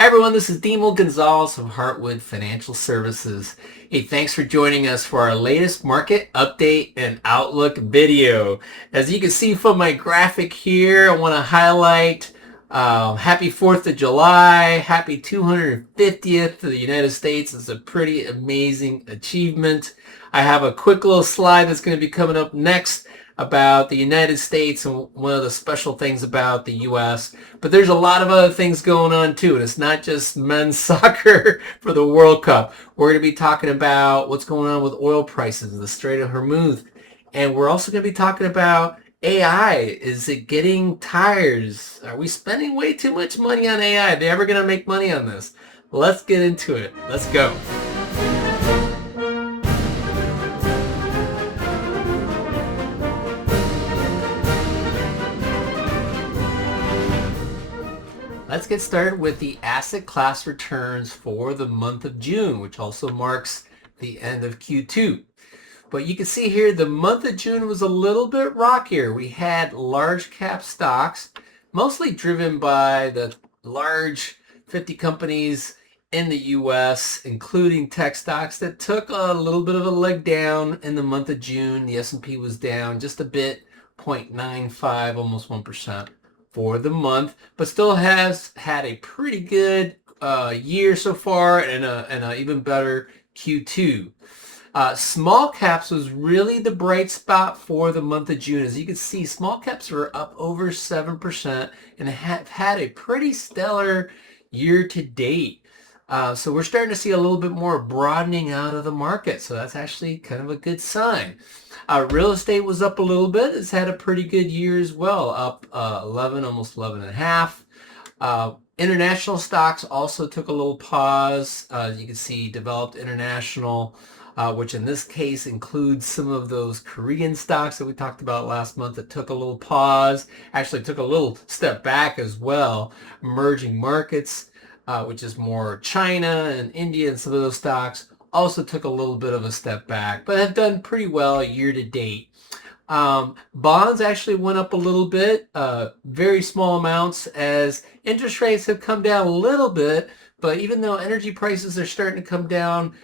Hi everyone, this is Demo Gonzalez from Heartwood Financial Services. Hey, thanks for joining us for our latest market update and outlook video. As you can see from my graphic here, I want to highlight happy 4th of July, happy 250th to the United States. It's a pretty amazing achievement. I have a quick little slide that's going to be coming up next about the United States and one of the special things about the U.S. But there's a lot of other things going on too, and it's not just men's soccer for the World Cup. We're going to be talking about what's going on with oil prices, the Strait of Hormuz, and we're also going to be talking about AI. Is it getting tired? Are we spending way too much money on AI? Are they ever going to make money on this? Let's get into it. Let's go. Let's get started with the asset class returns for the month of June, which also marks the end of Q2. But you can see here the month of June was a little bit rockier. We had large cap stocks, mostly driven by the large 50 companies in the US, including tech stocks that took a little bit of a leg down in the month of June. The S&P was down just a bit, 0.95, almost 1% for the month, but still has had a pretty good year so far and an even better Q2. Small caps was really the bright spot for the month of June. As you can see, small caps are up over 7% and have had a pretty stellar year to date. So we're starting to see a little bit more broadening out of the market. So that's actually kind of a good sign. Real estate was up a little bit. It's had a pretty good year as well, up 11, almost 11 and a half. International stocks also took a little pause. You can see developed international, which in this case includes some of those Korean stocks that we talked about last month that took a little pause, actually took a little step back as well. Emerging markets, which is more China and India and some of those stocks, also took a little bit of a step back, but have done pretty well year to date. Bonds actually went up a little bit, very small amounts as interest rates have come down a little bit, but even though energy prices are starting to come down,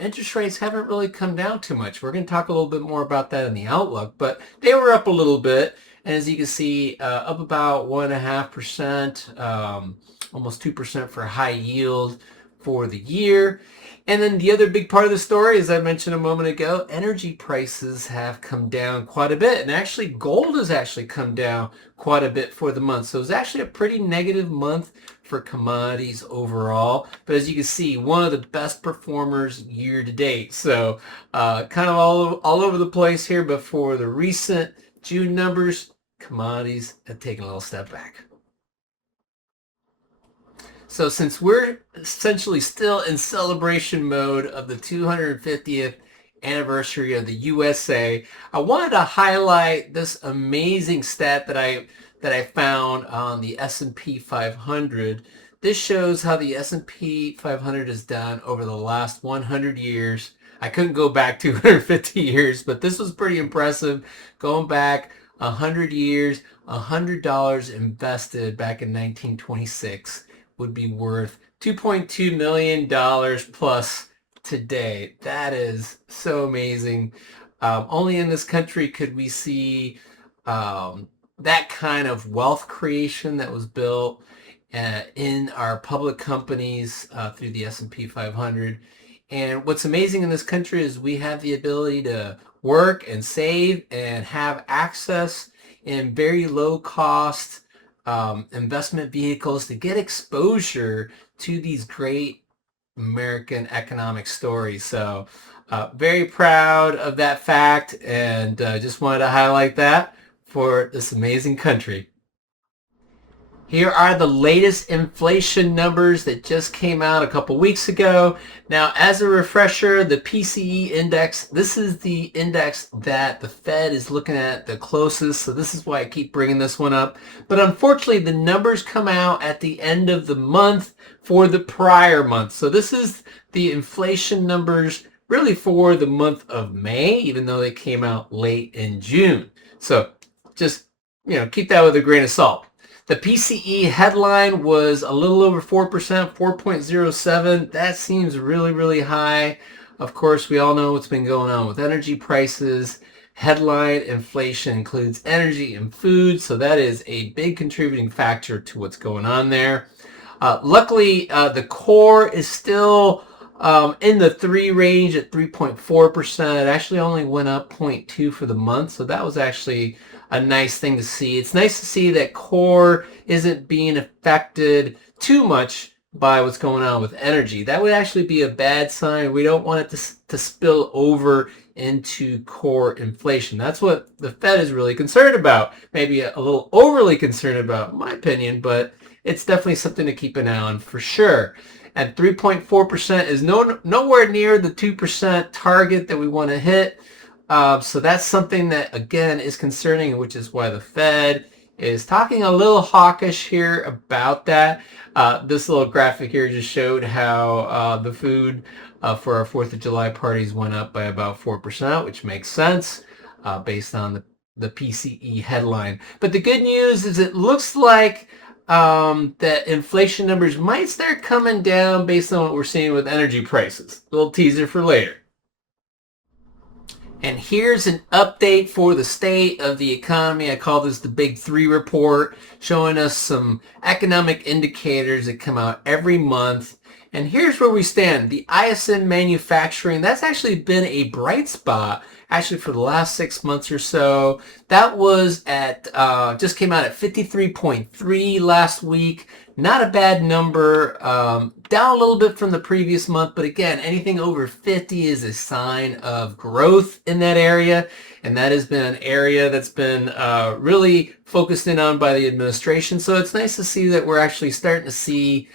interest rates haven't really come down too much. We're going to talk a little bit more about that in the outlook, but they were up a little bit. And as you can see, up about 1.5%, almost 2% for high yield for the year. And then the other big part of the story, as I mentioned a moment ago, energy prices have come down quite a bit. And actually, gold has actually come down quite a bit for the month. So it was actually a pretty negative month for commodities overall. But as you can see, one of the best performers year to date. So kind of all over the place here. But for the recent June numbers, commodities have taken a little step back. So since we're essentially still in celebration mode of the 250th anniversary of the USA, I wanted to highlight this amazing stat that I found on the S&P 500. This shows how the S&P 500 has done over the last 100 years. I couldn't go back 250 years, but this was pretty impressive. Going back 100 years, $100 invested back in 1926 would be worth $2.2 million plus today. That is so amazing. Only in this country could we see that kind of wealth creation that was built in our public companies through the S&P 500. And what's amazing in this country is we have the ability to work and save and have access in very low cost investment vehicles to get exposure to these great American economic stories. So very proud of that fact, and just wanted to highlight that for this amazing country. Here are the latest inflation numbers that just came out a couple weeks ago. Now, as a refresher, the PCE index, this is the index that the Fed is looking at the closest. So this is why I keep bringing this one up. But unfortunately, the numbers come out at the end of the month for the prior month. So this is the inflation numbers really for the month of May, even though they came out late in June. So just, keep that with a grain of salt. The PCE headline was a little over 4%, 4.07. That seems really, really high. Of course, we all know what's been going on with energy prices. Headline inflation includes energy and food, so that is a big contributing factor to what's going on there. Luckily, the core is still in the 3 range at 3.4%. It actually only went up 0.2 for the month, so that was actually a nice thing to see. It's nice to see that core isn't being affected too much by what's going on with energy. That would actually be a bad sign. We don't want it to spill over into core inflation. That's what the Fed is really concerned about. Maybe a little overly concerned about, in my opinion, but it's definitely something to keep an eye on for sure. And 3.4% is nowhere near the 2% target that we want to hit. So that's something that, again, is concerning, which is why the Fed is talking a little hawkish here about that. This little graphic here just showed how the food for our 4th of July parties went up by about 4%, which makes sense based on the PCE headline. But the good news is it looks like that inflation numbers might start coming down based on what we're seeing with energy prices. A little teaser for later. And here's an update for the state of the economy. I call this the Big Three report, showing us some economic indicators that come out every month. And here's where we stand. The ISM manufacturing, that's actually been a bright spot actually for the last 6 months or so. That was at, just came out at 53.3 last week. Not a bad number, down a little bit from the previous month, but again, anything over 50 is a sign of growth in that area, and that has been an area that's been really focused in on by the administration, so it's nice to see that we're actually starting to see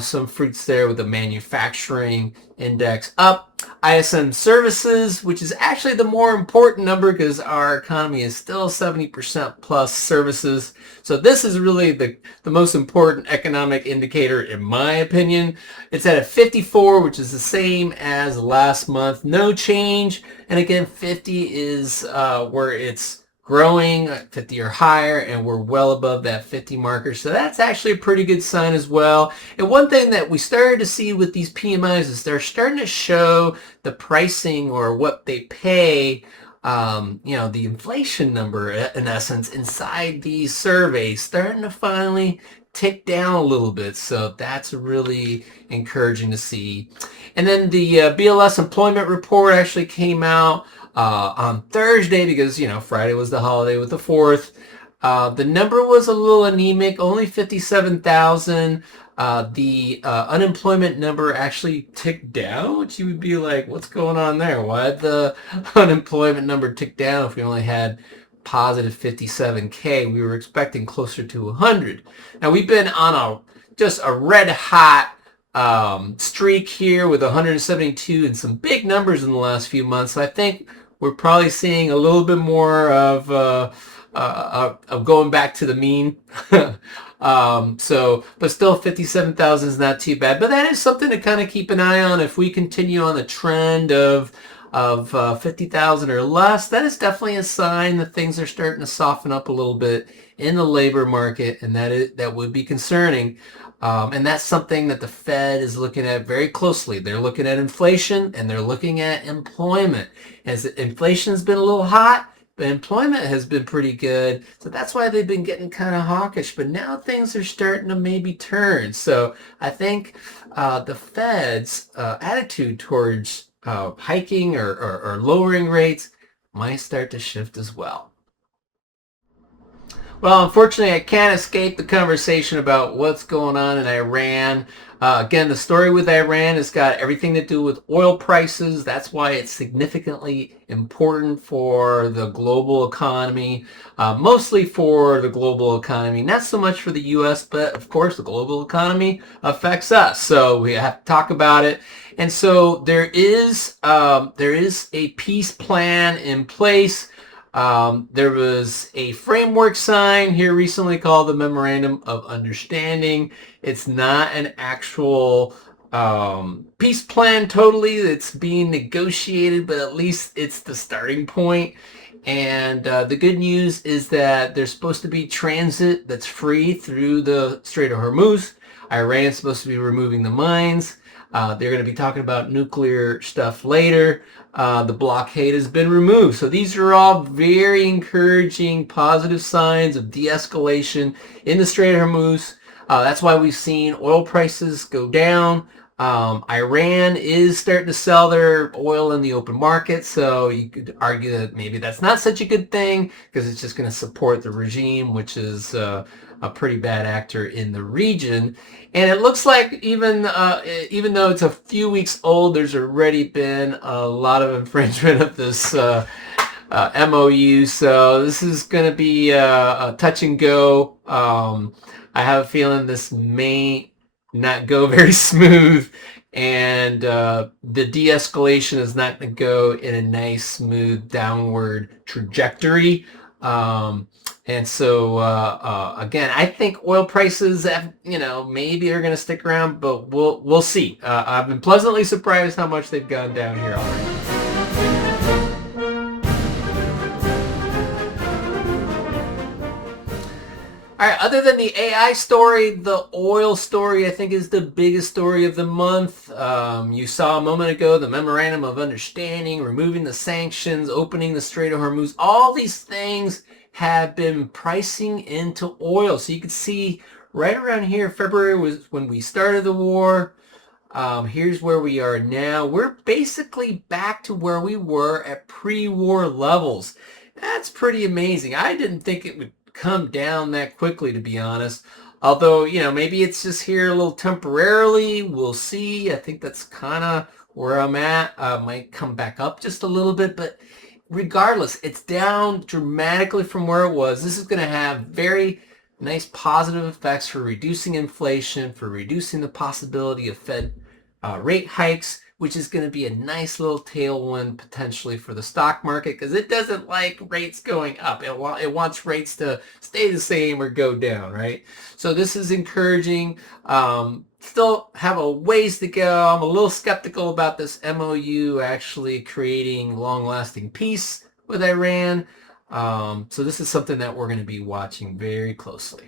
some fruits there with the manufacturing index up. ISM services, which is actually the more important number because our economy is still 70% plus services. So this is really the most important economic indicator in my opinion. It's at a 54, which is the same as last month. No change. And again, 50 is where it's growing, 50 or higher, and we're well above that 50 marker. So that's actually a pretty good sign as well. And one thing that we started to see with these PMIs is they're starting to show the pricing or what they pay, the inflation number in essence inside these surveys starting to finally tick down a little bit. So that's really encouraging to see. And then the BLS employment report actually came out on Thursday because, Friday was the holiday with the 4th. The number was a little anemic, only 57,000. The unemployment number actually ticked down, which you would be like, what's going on there? Why did the unemployment number tick down if we only had positive 57K? We were expecting closer to 100. Now, we've been on just a red hot streak here with 172 and some big numbers in the last few months. So I think we're probably seeing a little bit more of going back to the mean. But still 57,000 is not too bad. But that is something to kind of keep an eye on. If we continue on the trend of 50,000 or less, that is definitely a sign that things are starting to soften up a little bit in the labor market, and that would be concerning. And that's something that the Fed is looking at very closely. They're looking at inflation and they're looking at employment. As inflation's been a little hot, but employment has been pretty good. So that's why they've been getting kind of hawkish. But now things are starting to maybe turn. So I think the Fed's attitude towards hiking or lowering rates might start to shift as well. Well, unfortunately, I can't escape the conversation about what's going on in Iran. Again, the story with Iran has got everything to do with oil prices. That's why it's significantly important for the global economy, mostly for the global economy, not so much for the U.S., but of course the global economy affects us. So we have to talk about it. And so there is a peace plan in place. There was a framework signed here recently called the Memorandum of Understanding. It's not an actual peace plan totally that's being negotiated, but at least it's the starting point. And the good news is that there's supposed to be transit that's free through the Strait of Hormuz. Iran's supposed to be removing the mines. They're going to be talking about nuclear stuff later. The blockade has been removed. So these are all very encouraging, positive signs of de-escalation in the Strait of Hormuz. That's why we've seen oil prices go down. Iran is starting to sell their oil in the open market, so you could argue that maybe that's not such a good thing because it's just going to support the regime, which is a pretty bad actor in the region. And it looks like even though it's a few weeks old, there's already been a lot of infringement of this MOU. So this is going to be a touch and go. I have a feeling this may not go very smooth, and the de-escalation is not going to go in a nice, smooth downward trajectory. And so again, I think oil prices, maybe are going to stick around, but we'll see. I've been pleasantly surprised how much they've gone down here already. All right, other than the AI story, the oil story, I think, is the biggest story of the month. You saw a moment ago the Memorandum of Understanding, removing the sanctions, opening the Strait of Hormuz. All these things have been pricing into oil. So you can see right around here, February was when we started the war. Here's where we are now. We're basically back to where we were at pre-war levels. That's pretty amazing. I didn't think it would come down that quickly, to be honest. Although, maybe it's just here a little temporarily. We'll see. I think that's kind of where I'm at. Might come back up just a little bit, but regardless, it's down dramatically from where it was. This is going to have very nice positive effects for reducing inflation, for reducing the possibility of Fed rate hikes, which is going to be a nice little tailwind potentially for the stock market because it doesn't like rates going up. It wants rates to stay the same or go down, right? So this is encouraging. Still have a ways to go. I'm a little skeptical about this MOU actually creating long-lasting peace with Iran. So this is something that we're going to be watching very closely.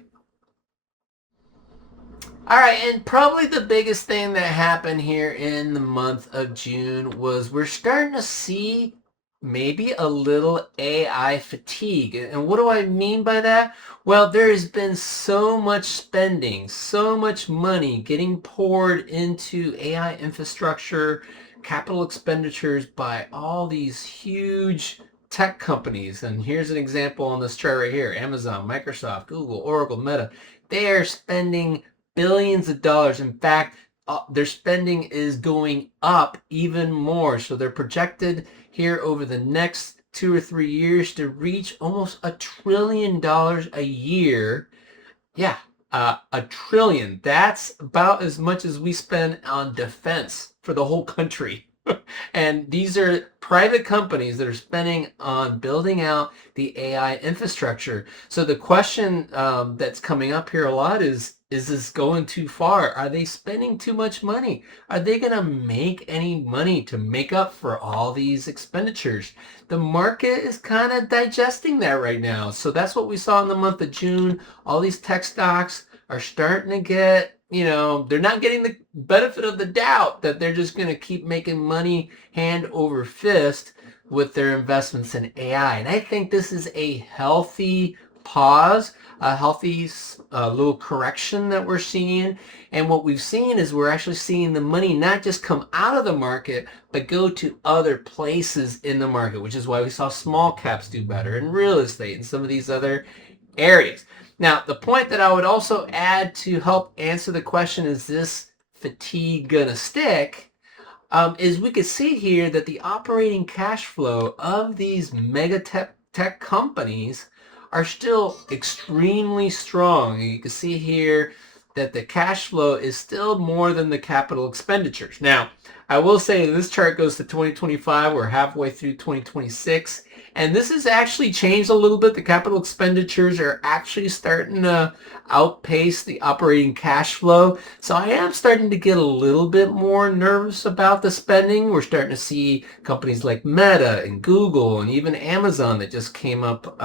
All right, and probably the biggest thing that happened here in the month of June was we're starting to see maybe a little AI fatigue. And what do I mean by that? Well, there has been so much spending, so much money getting poured into AI infrastructure, capital expenditures by all these huge tech companies. And here's an example on this chart right here. Amazon, Microsoft, Google, Oracle, Meta. They are spending billions of dollars. In fact, their spending is going up even more. So they're projected here over the next 2 or 3 years to reach almost $1 trillion a year. Yeah, $1 trillion. That's about as much as we spend on defense for the whole country. And these are private companies that are spending on building out the AI infrastructure. So the question that's coming up here a lot is this going too far? Are they spending too much money? Are they going to make any money to make up for all these expenditures? The market is kind of digesting that right now. So that's what we saw in the month of June. All these tech stocks are starting to get, they're not getting the benefit of the doubt that they're just going to keep making money hand over fist with their investments in AI. And I think this is a healthy pause, a healthy little correction that we're seeing. And what we've seen is we're actually seeing the money not just come out of the market, but go to other places in the market, which is why we saw small caps do better in real estate and some of these other areas. Now, the point that I would also add to help answer the question, is this fatigue gonna stick, is we could see here that the operating cash flow of these mega tech companies are still extremely strong. You can see here that the cash flow is still more than the capital expenditures. Now, I will say this chart goes to 2025. We're halfway through 2026. And this has actually changed a little bit. The capital expenditures are actually starting to outpace the operating cash flow. So I am starting to get a little bit more nervous about the spending. We're starting to see companies like Meta and Google and even Amazon that just came up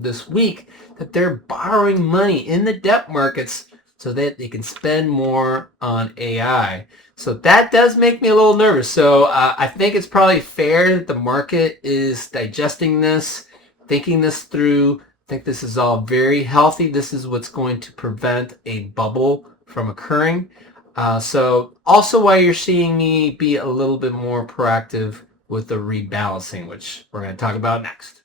this week that they're borrowing money in the debt markets so that they can spend more on AI. So that does make me a little nervous. So I think it's probably fair that the market is digesting this, thinking this through. I think this is all very healthy. This is what's going to prevent a bubble from occurring. So also why you're seeing me be a little bit more proactive with the rebalancing, which we're going to talk about next.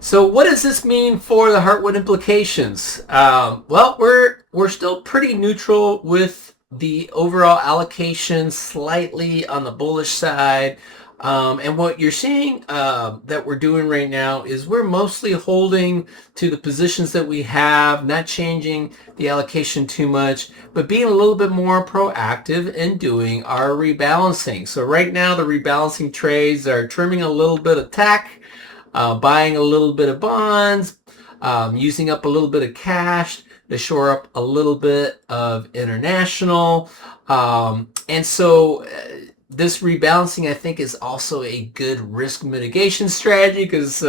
So what does this mean for the Heartwood implications? Well, we're still pretty neutral with the overall allocation, slightly on the bullish side. And what you're seeing that we're doing right now is we're mostly holding to the positions that we have, not changing the allocation too much, but being a little bit more proactive in doing our rebalancing. So right now the rebalancing trades are trimming a little bit of tech, buying a little bit of bonds, using up a little bit of cash to shore up a little bit of international. And so this rebalancing, I think, is also a good risk mitigation strategy because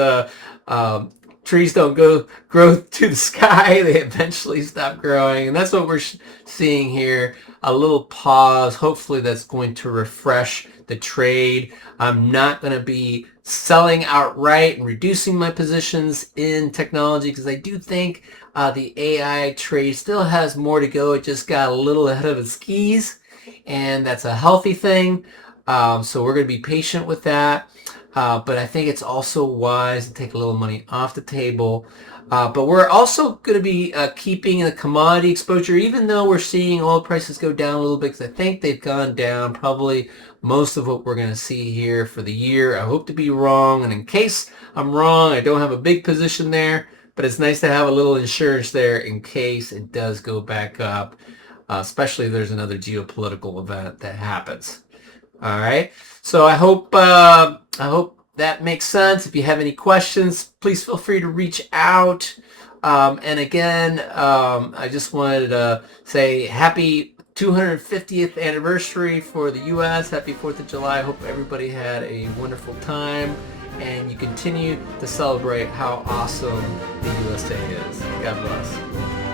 trees don't grow to the sky. They eventually stop growing. And that's what we're seeing here. A little pause. Hopefully that's going to refresh the trade. I'm not going to be selling outright and reducing my positions in technology because I do think the AI trade still has more to go. It just got a little ahead of its skis, and that's a healthy thing. So we're going to be patient with that. But I think it's also wise to take a little money off the table. But we're also going to be keeping a commodity exposure, even though we're seeing oil prices go down a little bit, because I think they've gone down probably most of what we're going to see here for the year. I hope to be wrong. And in case I'm wrong, I don't have a big position there, but it's nice to have a little insurance there in case it does go back up, especially if there's another geopolitical event that happens. All right. So I hope that makes sense. If you have any questions, please feel free to reach out. And again, I just wanted to say happy 250th anniversary for the U.S. Happy 4th of July. I hope everybody had a wonderful time and you continue to celebrate how awesome the USA is. God bless.